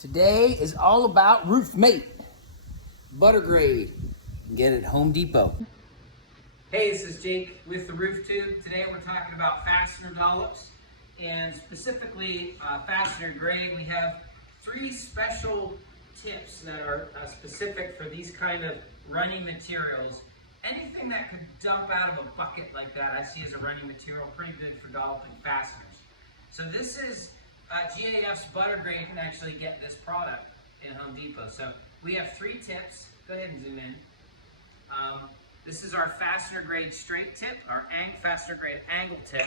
Today is all about Roof Mate, butter grade. Get it at Home Depot. Hey, this is Jake with the Roof Tube. Today we're talking about fastener dollops, and specifically fastener grade. We have 3 special tips that are specific for these kind of running materials. Anything that could dump out of a bucket like that I see as a running material, pretty good for dolloping fasteners. So this is GAF's butter grade. You can actually get this product in Home Depot. So we have 3 tips. Go ahead and zoom in. This is our fastener grade straight tip, our fastener grade angle tip,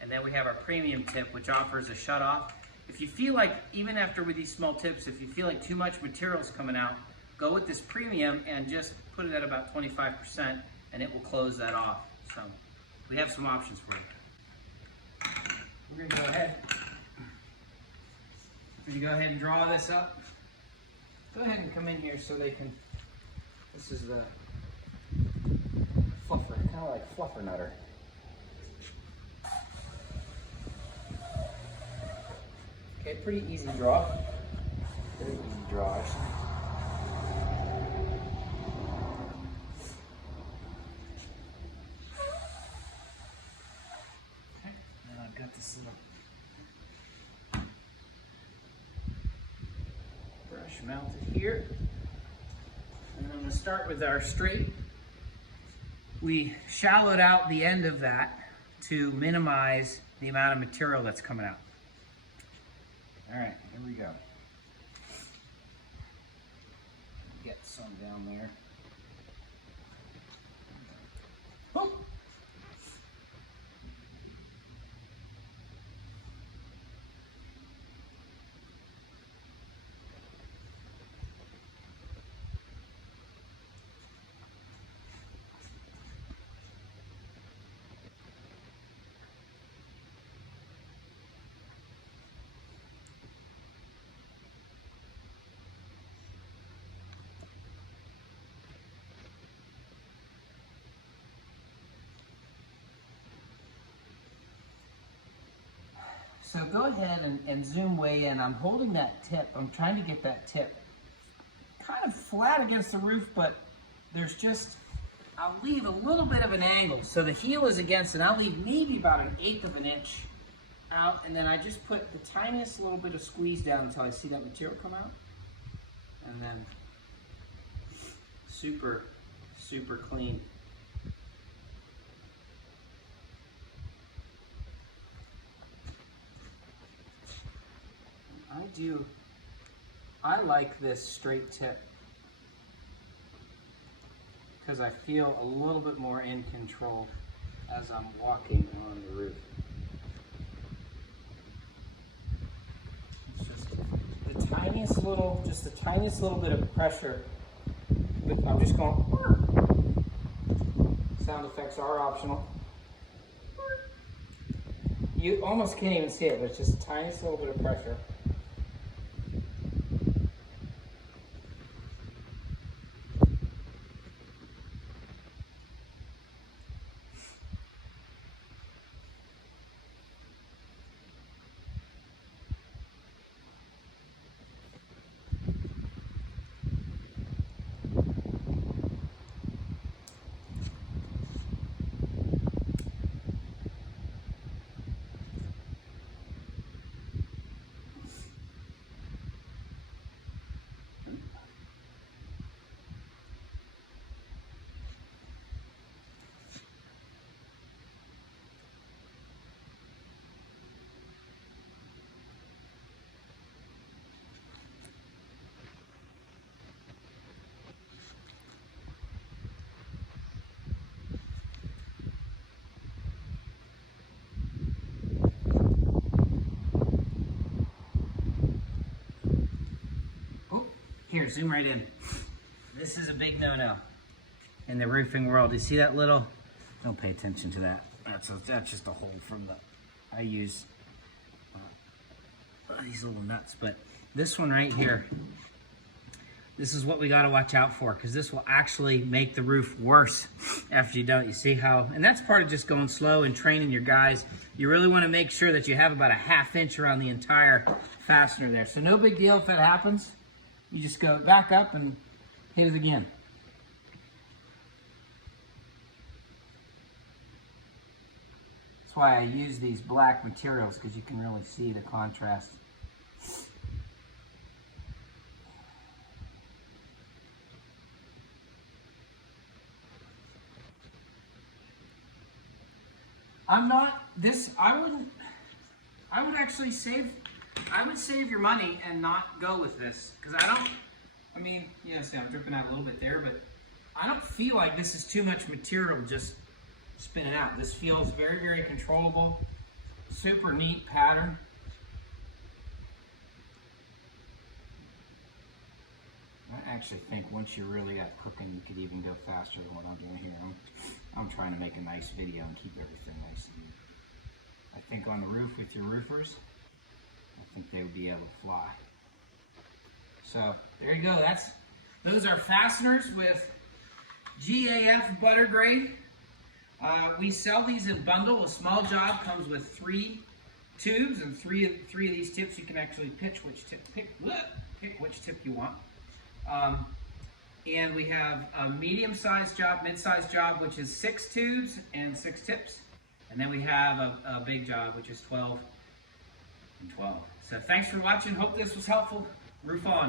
and then we have our premium tip, which offers a shut off. If you feel like, even after with these small tips, if you feel like too much material is coming out, go with this premium and just put it at about 25% and it will close that off. So we have some options for you. We're gonna go ahead. If you go ahead and draw this up, go ahead and come in here so they can, this is the fluffer, kind of like fluffer nutter. Okay, pretty easy draw. Very easy draw, actually. Okay, now I've got this little brush mounted here. And I'm going to start with our straight. We shallowed out the end of that to minimize the amount of material that's coming out. All right, here we go. Get some down there. Oh. So go ahead and zoom way in. I'm holding that tip. I'm trying to get that tip kind of flat against the roof, but there's just, I'll leave a little bit of an angle. So the heel is against it. I'll leave maybe about 1/8 of an inch out, and then I just put the tiniest little bit of squeeze down until I see that material come out. And then super, super clean. I like this straight tip because I feel a little bit more in control as I'm walking on the roof. It's just the tiniest little bit of pressure. I'm just going, sound effects are optional. You almost can't even see it, but it's just the tiniest little bit of pressure. Here, zoom right in. This is a big no-no in the roofing world. You see that little, don't pay attention to that. That's just a hole from the, I use these little nuts, but this one right here, this is what we got to watch out for, because this will actually make the roof worse after you don't. You see how, and that's part of just going slow and training your guys. You really want to make sure that you have about a ½ inch around the entire fastener there. So no big deal if that happens. You just go back up and hit it again. That's why I use these black materials, because you can really see the contrast. I would actually save your money and not go with this, because see, I'm dripping out a little bit there, but I don't feel like this is too much material just spinning out. This feels very, very controllable, super neat pattern. I actually think once you really got cooking, you could even go faster than what I'm doing here. I'm trying to make a nice video and keep everything nice and neat. I think on the roof with your roofers, I think they would be able to fly. So there you go. Those are fasteners with GAF butter grade. We sell these in bundle. A small job comes with 3 tubes, and three of these tips you can actually pick which tip you want. And we have a medium-sized job, mid-sized job, which is 6 tubes and 6 tips. And then we have a big job, which is 12 and 12. So thanks for watching. Hope this was helpful. Roof on.